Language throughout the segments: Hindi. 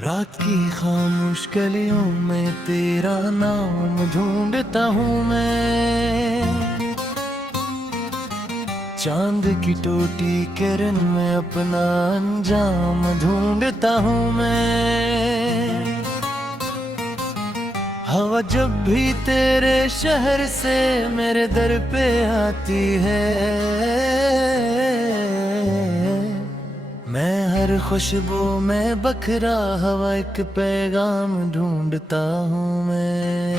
रात की खामोश गलियों में तेरा नाम ढूंढता हूँ मैं। चांद की टूटी किरण में अपना अंजाम ढूंढता हूँ मैं। हवा जब भी तेरे शहर से मेरे दर पे आती है, मैं हर खुशबू में बखरा हवा एक पैगाम ढूंढता हूँ मैं।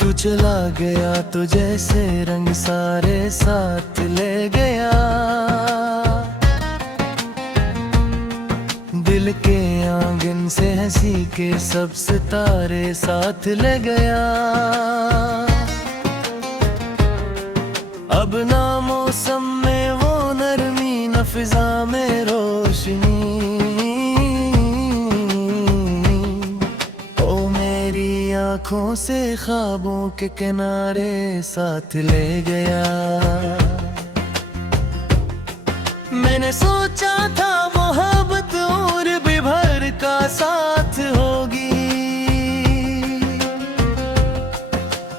तू चला गया तो जैसे रंग सारे साथ ले गया, दिल के आंगन से हंसी के सब सितारे साथ ले गया। अब ना मौसम में वो नरमी, न फिजा में रोशनी। ओ मेरी आँखों से ख्वाबों के किनारे साथ ले गया। मैंने सोचा था मोहब्बत और भी भर का साथ होगी,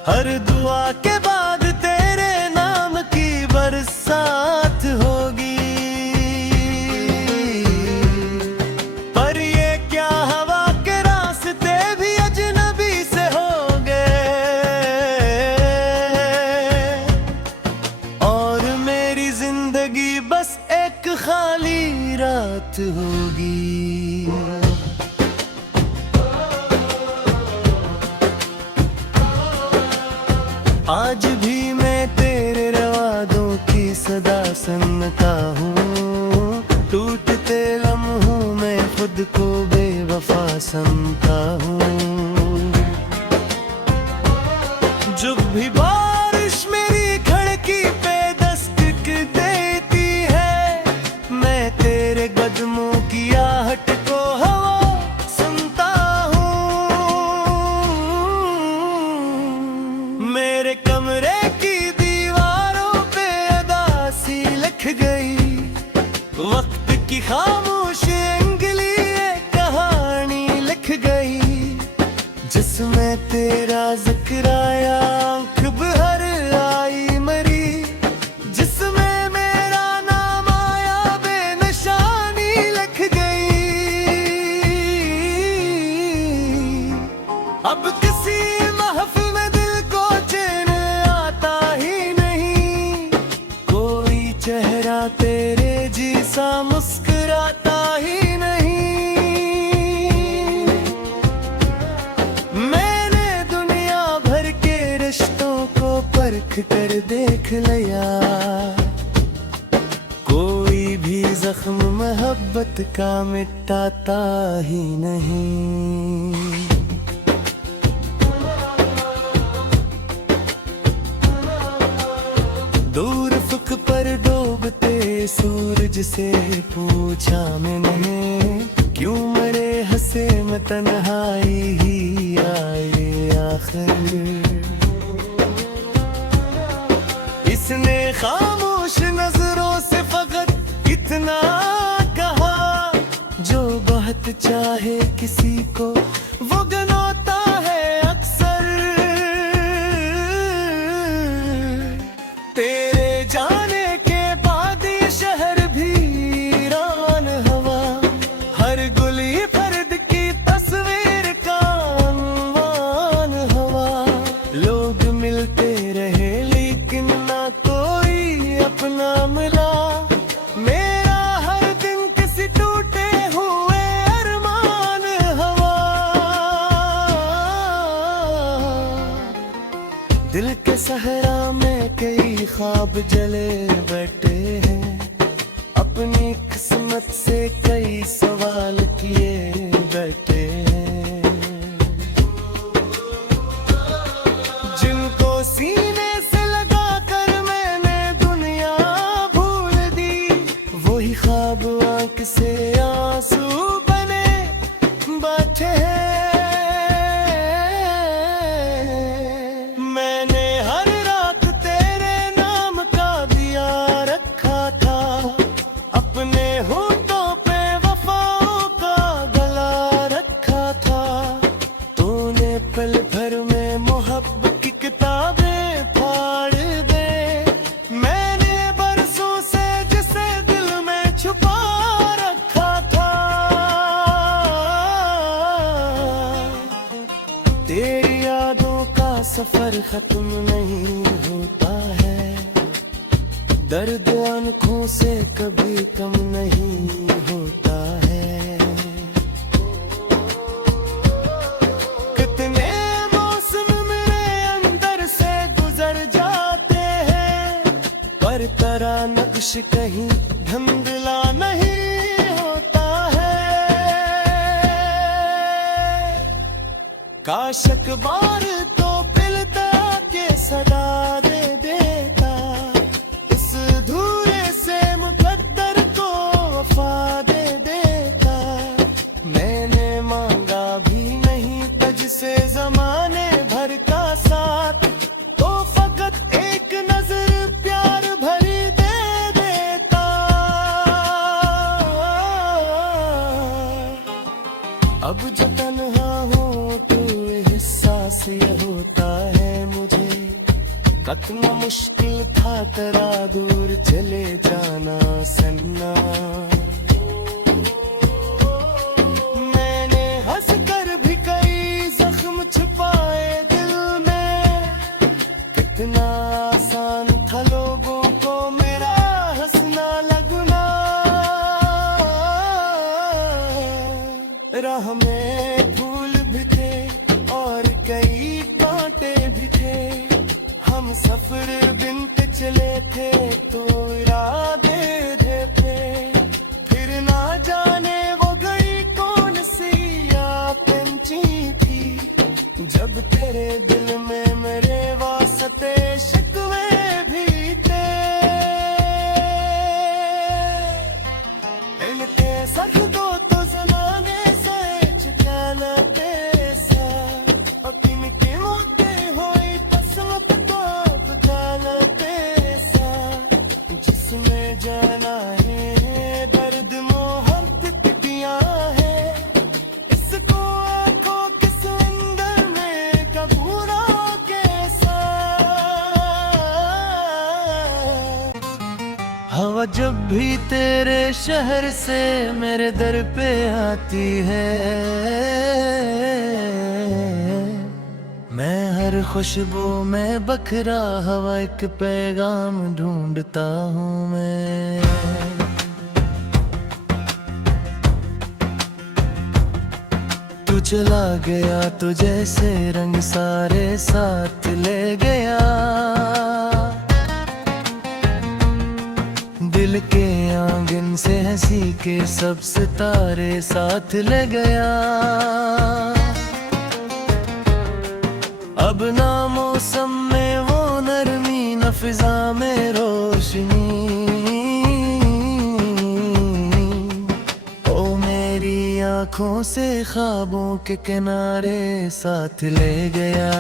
हर दुआ के बाद तेरे नाम की बरसात होगी। पर ये क्या हवा के रास्ते भी अजनबी से हो गए, और मेरी जिंदगी बस एक खाली रात होगी। आज भी मैं तेरे रवादों की सदा सुनता हूँ, टूटते लम्हों में खुद को बेवफा समझता हूँ। जब भी बारिश मेरी खिड़की पे दस्तक देती है, मैं तेरे कदमों की आहट को हवा सुनता हूँ। मेरे कमरे की दीवारों पे अदासी लिख गई, वक्त की खामोश अंगली एक कहानी लिख गई, जिसमें तेरा जिक्र आया आँख भर आई मरी, जिसमें मेरा नाम आया बेनिशानी लिख गई। अब किसी महफिल में दिल को चैन आता ही नहीं, कोई चेहरा तेरे जैसा मुस्कुराता ही नहीं। मैंने दुनिया भर के रिश्तों को परख कर देख लिया, कोई भी जख्म मोहब्बत का मिटाता ही नहीं। दूर फुक पर डूबते सूरज से पूछा मैंने, क्यों मरे हंसे में तन्हाई ही आए आखिर। इसने खामोश नजरों से फकत इतना कहा, जो बहुत चाहे किसी को वो गनौता है अक्सर। तेरे जाने के बाद ये शहर भी वीरान हवा, हर गुली फर्द की तस्वीर का अनवान हवा। लोग मिलते रहे लेकिन ना कोई अपना मिला, मेरा हर दिन किसी टूटे हुए अरमान हवा। दिल के सहरा में कई ख्वाब जले बैठे हैं, अपनी किस्मत से कई सवाल किए बैठे हैं, जिनको सीने से लगा कर मैंने दुनिया भूल दी, वही ख्वाब आंख से आंसू बने बैठे हैं। मैंने हर रात तेरे नाम का दिया रखा था, खत्म नहीं होता है, दर्द आंखों से कभी कम नहीं होता है। कितने मौसम मेरे अंदर से गुजर जाते हैं, पर तेरा नक्श कहीं धुंधला नहीं होता है। काश अखबार तो पिलता के सदा दे देता, इस धुएं से मुकद्दर को वफा दे देता। मैंने मांगा भी नहीं तुझसे ज़माने भर का साथ, तो फकत एक नजर प्यार भरी दे देता। अब जो तन्हा हूँ तो एहसास ये होता है मुझे, कतना मुश्किल था तेरा दूर चले जाना सन्ना। मैंने हंस कर भी कई जख्म छुपाए दिल में, कितना आसान था लोगों को मेरा हंसना लगना। राह में फूल भी थे और कई कांटे भी थे, हम सफर बिनते चले थे तो इरादे थे। फिर ना जाने वो गई कौन सी यापेंची थी, जब तेरे दिल में मेरे वास्ते शिकवे भी थे। इनके सर दो तो जमाने से ठिकाना पैसा, अपनी कीमते होई पसंद को बचाना पैसा। जिसमें जाना है दर्द मोहब्बत दिया है, इसको आंखों के अंदर में कबूरा कैसा। हवा जब भी तेरे शहर से मेरे दर पे आती है, मैं हर खुशबू में बखरा हवा एक पैगाम ढूंढता हूँ मैं। तू चला गया तो जैसे रंग सारे साथ ले गया, दिल के आंगन से हंसी के सब सितारे साथ ले गया। अब ना मौसम में वो नरमी, न फिजा में रोशनी। ओ मेरी आंखों से ख्वाबों के किनारे साथ ले गया।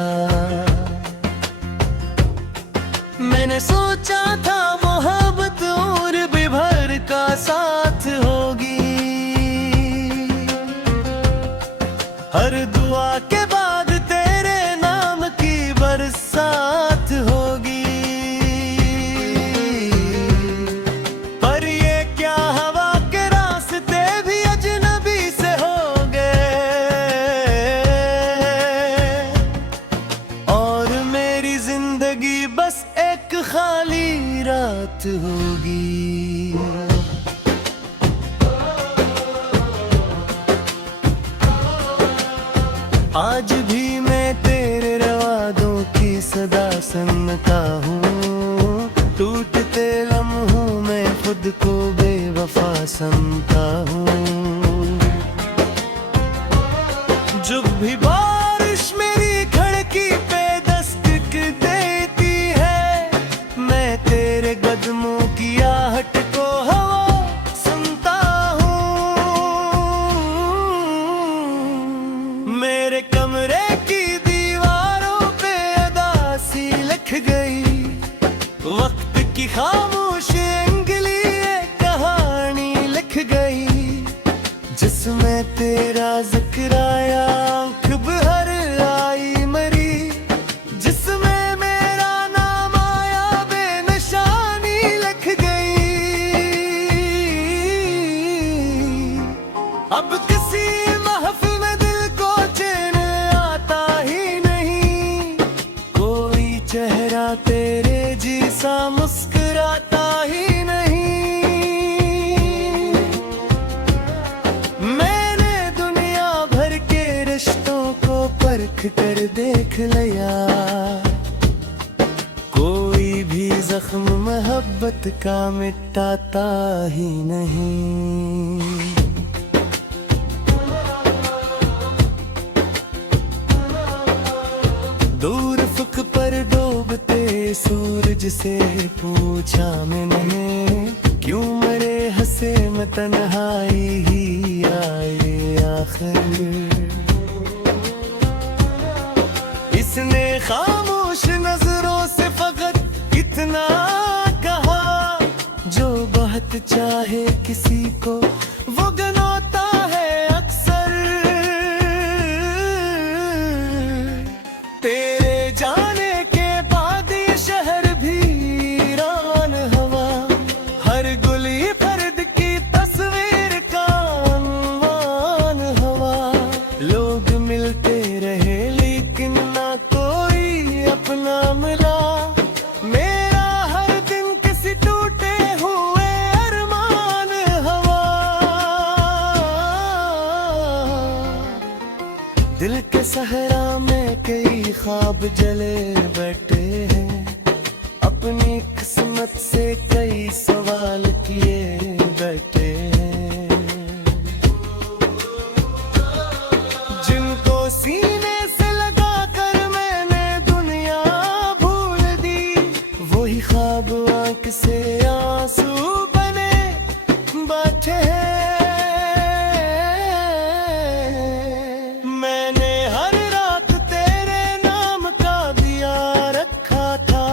मैंने सोचा था मोहब्बत और भी भर का साथ होगी, हर दुआ के बाद तेरे नाम की बरसात होगी। पर ये क्या हवा के रास्ते भी अजनबी से हो गए, और मेरी जिंदगी बस एक खाली रात होगी। आज भी मैं तेरे रवादों की सदा सुनता हूँ, टूटते लम्हों में खुद को बेवफा समझता हूँ। जब भी बारिश मेरी खिड़की पे दस्तक देती है, मैं तेरे कदमों की आहट को हवा सुनता हूँ। मेरे कमरे की दीवारों पे अदासी लिख गई, वक्त की खामोश अंगली एक कहानी लिख गई, जिसमें तेरा जिक्र आया आंख भर आई मरी, जिसमें मेरा नाम आया बेनिशानी लिख गई। अब किसी महफिल में दिल को चैन आता ही नहीं, कोई चेहरा तेरे जैसा मुस्कुराता ही नहीं। मैंने दुनिया भर के रिश्तों को परख कर देख लिया, कोई भी जख्म मोहब्बत का मिटाता ही नहीं। दूर फुक पर डूबते सूरज से पूछा मैंने, क्यों मरे हंसे में तन्हाई ही आए आखिर। इसने खामोश नजरों से फकत इतना कहा, जो बहुत चाहे किसी को वो गनाता है अक्सर। तेरे जाने के बाद ये शहर भी वीरान हवा, हर गुली फर्द की तस्वीर का अनवान हवा। लोग मिलते रहे लेकिन ना कोई अपना मिला, मेरा हर दिन किसी टूटे हुए अरमान हवा। दिल के सहरा में कई ख्वाब जले बैठे हैं, अपनी किस्मत से कई सवाल किए बैठे हैं। जिनको सीने से लगा कर मैंने दुनिया भूल दी, वही ख्वाब आंख से आंसू बने बैठे हैं। मैंने हर रात तेरे नाम का दिया रखा था,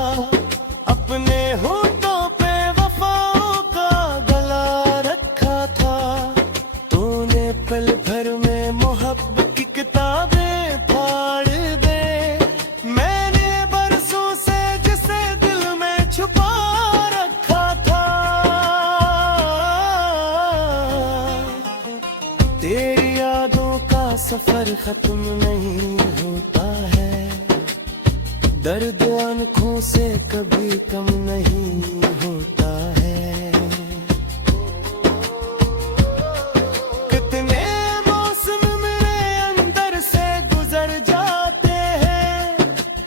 अपने होठों पे वफाओं का गला रखा था। तूने पल भर में मोहब्बत की किताबें फाड़ दे, मैंने बरसों से जिसे दिल में छुपा रखा था। तेरी यादों का सफर खत्म नहीं होता है, दर्द आंखों से कभी कम नहीं होता है। कितने मौसम मेरे अंदर से गुजर जाते हैं,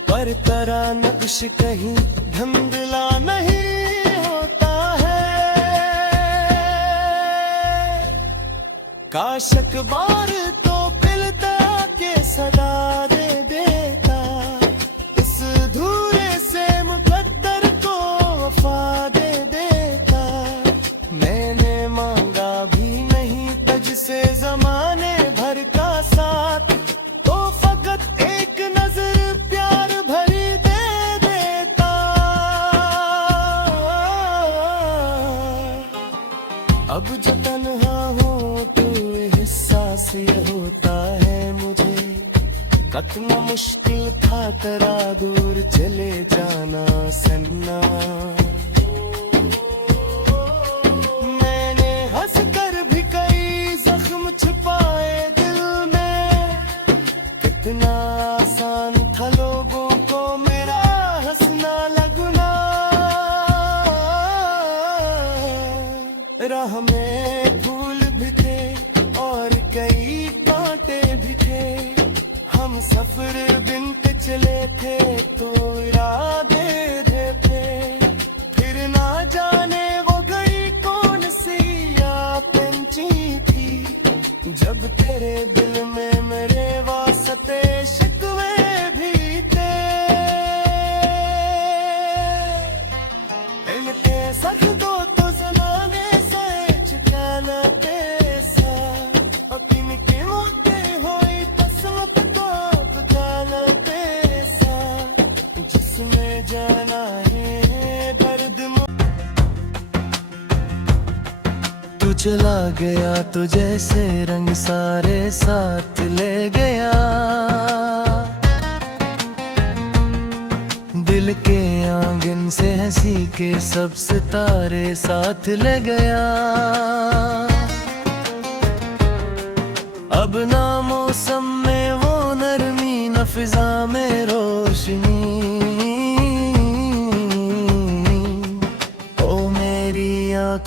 पर तेरा नक्श कहीं धुंधला नहीं होता है। काश अखबार तो पिलता के सदा दे देता, इस धुएं से मुकद्दर को वफा दे देता। मैंने मांगा भी नहीं तुझसे जमाने भर का साथ, तो फकत एक नजर प्यार भरी दे देता। अब जो तन्हा हो तो एहसास ये होता है मुझे, कतना मुश्किल था तेरा दूर चले जाना सन्ना। मैंने हंस कर भी कई जख्म छुपाए दिल में, कितना आसान था लोगों को मेरा हंसना लगना। राह में फूल भी थे और कई कांटे भी थे, हम सफर बिन के चले थे तो इरादे थे। फिर ना जाने वो गई कौन सी पंची थी, जब तेरे दिल में मेरे वास्ते शिकवे भी थे। इनके सच दो तो जमाने से चुकाना पैसा, अपनी के मोटे होई तस्मत को बचाना पैसा। जिसमें जाना है दर्द तू चला गया तो जैसे रंग सारे साथ ले गया, दिल के आंगन से हंसी के सब सितारे साथ ले गया। अब ना मौसम में वो नरमी न फिजा में रोशनी,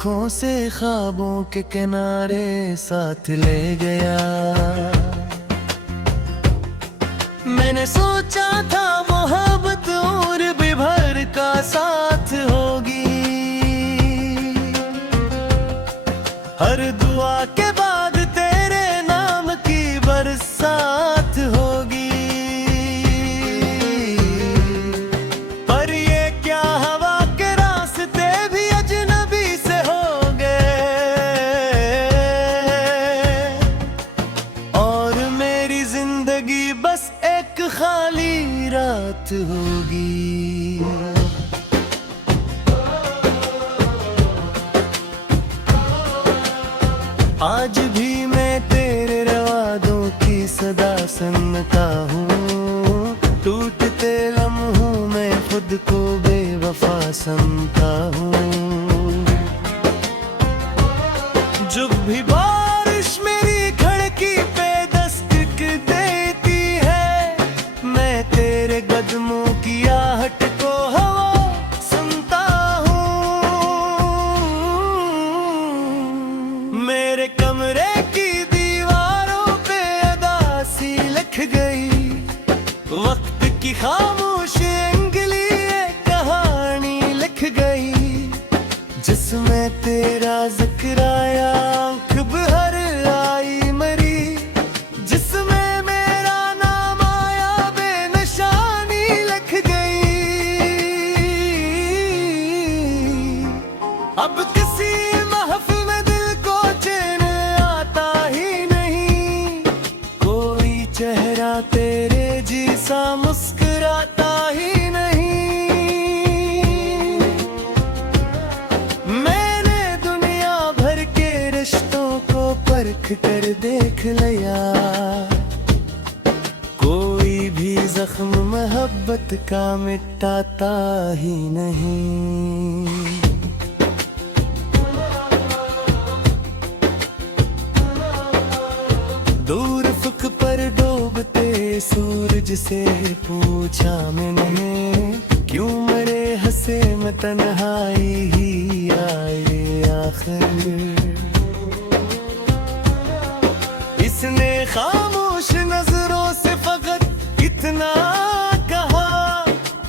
आंखों से ख्वाबों के किनारे साथ ले गया। मैंने सोचा था मोहब्बत और भी भर का साथ होगी, हर दुआ के बाद तेरे नाम की बरसात होगी। पर ये क्या हवा के रास्ते भी अजनबी से हो गए, और मेरी जिंदगी बस एक खाली रात होगी। आज भी मैं तेरे रवादों की सदा सुनता हूँ, टूटते लम्हों में खुद को बेवफा समझता हूँ। जब भी बारिश मेरी खिड़की पे दस्तक देती है, मैं तेरे कदमों की आहट को हवा सुनता हूँ। मेरे कमरे की दीवारों पे अदासी लिख गई, वक्त की खामोश अंगली एक कहानी लिख गई, जिसमें तेरा जिक्र आया आंख भर आई मरी, जिसमें मेरा नाम आया बेनिशानी लिख गई। अब किसी महफिल में दिल को चैन आता ही नहीं, कोई चेहरा तेरे जैसा मुस्कुराता ही नहीं। मैंने दुनिया भर के रिश्तों को परख कर देख लिया, कोई भी जख्म मोहब्बत का मिटाता ही नहीं। दूर फुक पर डूबते सूरज से पूछा मैंने, क्यों मरे हंसे में तन्हाई ही आए आखिर। इसने खामोश नजरों से फकत इतना कहा,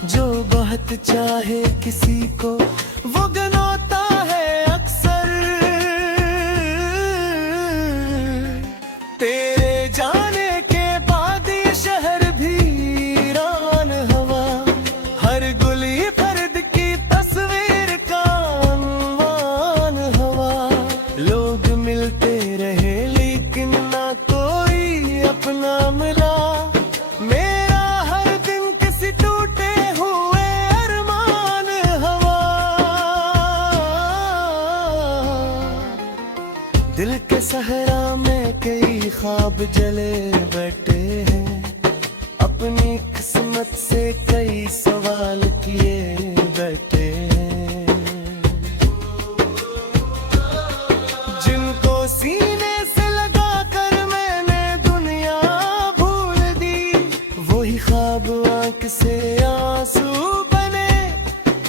जो बहुत चाहे किसी को वो गनौता है अक्सर। तेरे जाने के बाद ये शहर भी वीरान हवा, हर गुली फर्द की तस्वीर का अनवान हवा। लोग मिलते रहे लेकिन ना कोई अपना मिला, मेरा हर दिन किसी टूटे हुए अरमान हवा। दिल के सहरा में कई ख्वाब जले बैठे हैं, अपनी किस्मत से कई सवाल किए बैठे हैं, जिनको सीने से लगा कर मैंने दुनिया भूल दी। वही ख्वाब आंख से आंसू बने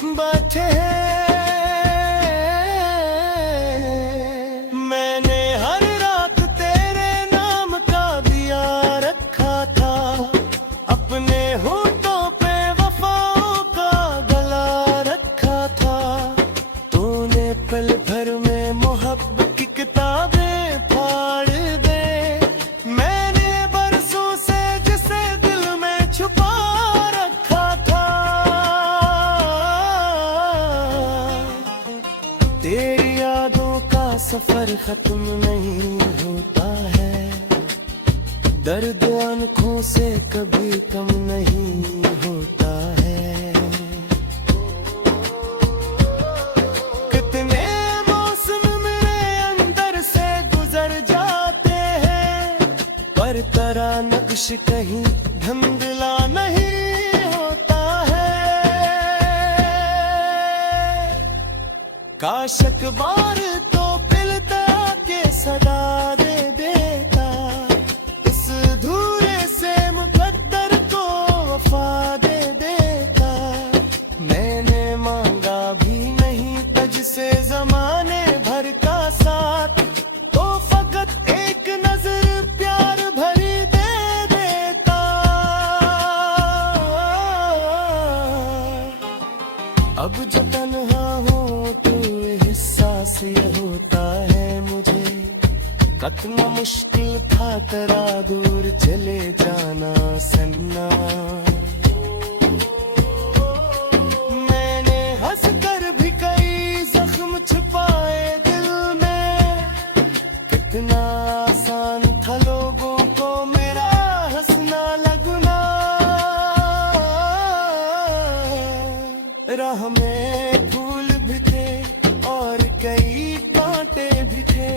बैठे हैं। मैंने हर रात तेरे नाम का दिया रखा था, अपने होठों पे वफाओं का गला रखा था। तूने पल भर में मोहब्बत की किताबें फाड़ दे, मैंने बरसों से जिसे दिल में छुपा रखा था। तेरी यादों का सफर खत्म नहीं होता है, दर्द आंखों से कभी कम नहीं होता है। कितने मौसम मेरे अंदर से गुजर जाते हैं, पर तेरा नक्श कहीं धुंधला नहीं होता है। काश अखबार तो पिलता के सदा दे देता, इस धुएं से मुकद्दर को वफा दे देता। मैंने मांगा भी नहीं तुझसे ज़माने अब जो तन्हा हूँ तू एहसास ये होता है मुझे, कतना मुश्किल था तेरा दूर चले जाना सन्ना। मैंने हंस कर भी कई जख्म छुपाए दिल में, कितना आसान था लोगों को मेरा हंसना लगना। राह में फूल भी थे और कई कांटे भी थे,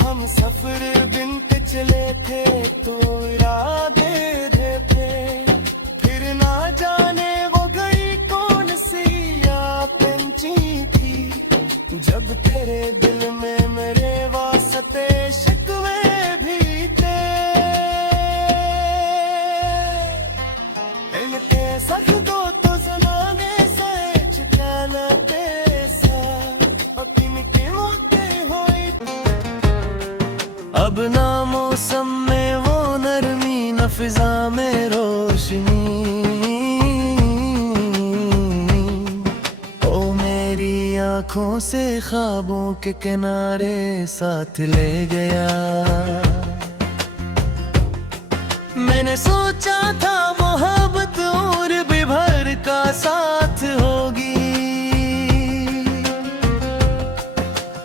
हम सफर बिन के चले थे तो इरादे थे। फिर ना जाने वो गई कौन सी यापेंची थी, जब तेरे दिल में मेरे वास्ते शिकवे भी थे। इनके सच दो तो जमाने से चुकाना पैसा, अपनी के मोते होई। अब ना मौसम में वो नरमी, न फिजा में रोशनी। ओ मेरी आँखों से ख्वाबों के किनारे साथ ले गया। मैंने सोचा था मोहब्बत और भी भर का साथ होगी,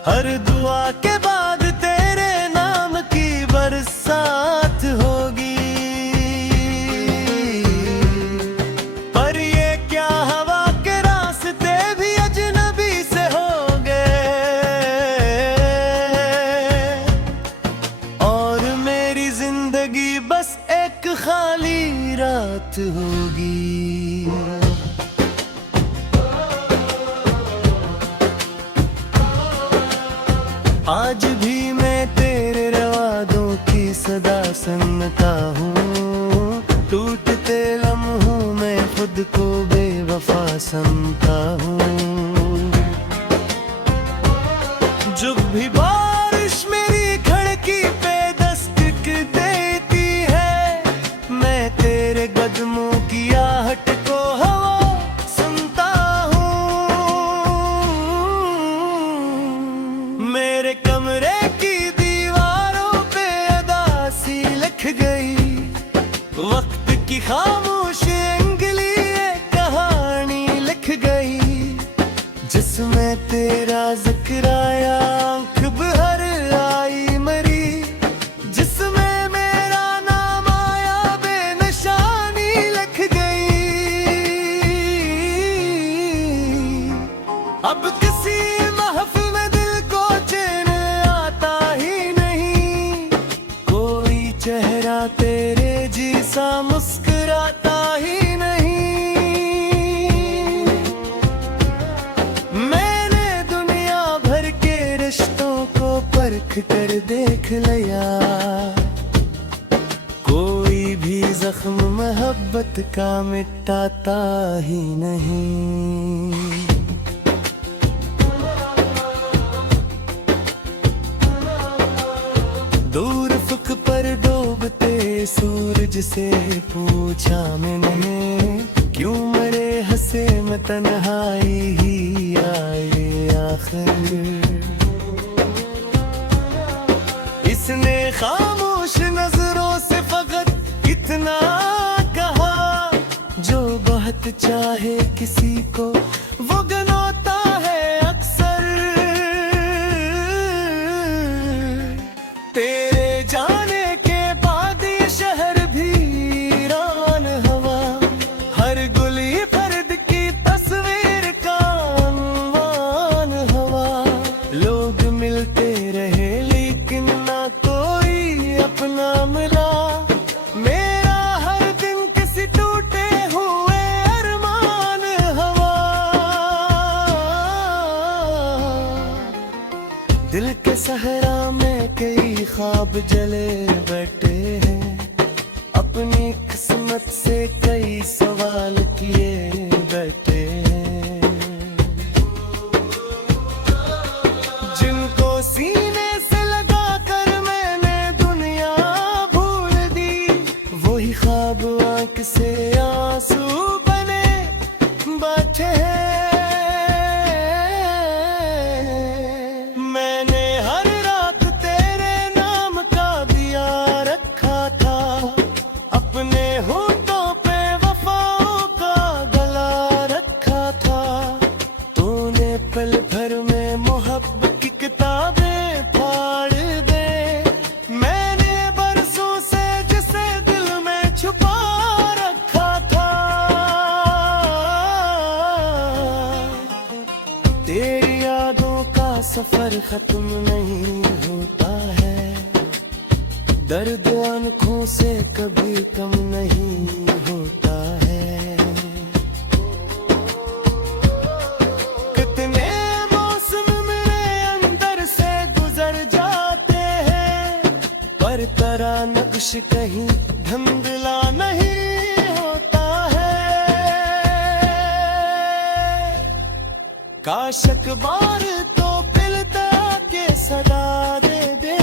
हर दुआ के बाद तेरे नाम की बरसात होगी। पर ये क्या हवा के रास्ते भी अजनबी से हो गए, और मेरी जिंदगी बस एक खाली रात होगी। आज भी मैं तेरे रवादों की सदा सुनता हूँ, टूटते लम्हों में खुद को बेवफा समझता हूँ। जब भी बारिश मेरी खिड़की पे दस्तक देती है, मैं तेरे कदमों की आहट को हवा सुनता हूँ। मेरे कमरे की दीवारों पे अदासी लिख गई, वक्त की खामोश अंगली एक कहानी लिख गई, जिसमें तेरा जिक्र आया आंख भर आई मरी, जिसमें मेरा नाम आया बेनिशानी लिख गई। अब किसी महफिल में दिल को चैन आता ही नहीं, कोई चेहरा तेरे जैसा मुस्कुराता ही नहीं। मैंने दुनिया भर के रिश्तों को परख कर देख लिया, कोई भी जख्म मोहब्बत का मिटाता ही नहीं। दूर फुक पर डूबते सूरज से पूछा मैंने, क्यों मरे हंसे में तन्हाई ही आए आखिर। इसने खामोश नजरों से फकत इतना कहा, जो बहुत चाहे किसी को वो गनौता है अक्सर। तेरे जाने के बाद ये शहर भी वीरान हवा, हर गुली फर्द की तस्वीर का अनवान हवा। लोग मिलते रहे लेकिन ना कोई अपना मिला, मेरा हर दिन किसी टूटे हुए अरमान हवा। दिल के सहरा में कई ख्वाब जले बैठे हैं, अपनी किस्मत से कई सवाल किए बैठे हैं, जिनको सीने से लगा कर मैंने दुनिया भूल दी। वही ख्वाब आंख से आंसू बने बैठे हैं। पल भर में मोहब्बत की किताबें फाड़ दे। मैंने बरसों से जिसे दिल में छुपा रखा था, तेरी यादों का सफर खत्म नहीं होता है, दर्द आंखों से कभी कम नहीं होता है। कितने मौसम मेरे अंदर से गुजर जाते हैं, पर तेरा नक्श कहीं धुंधला नहीं होता है। काश अखबार तो पिलता के सदा दे दे,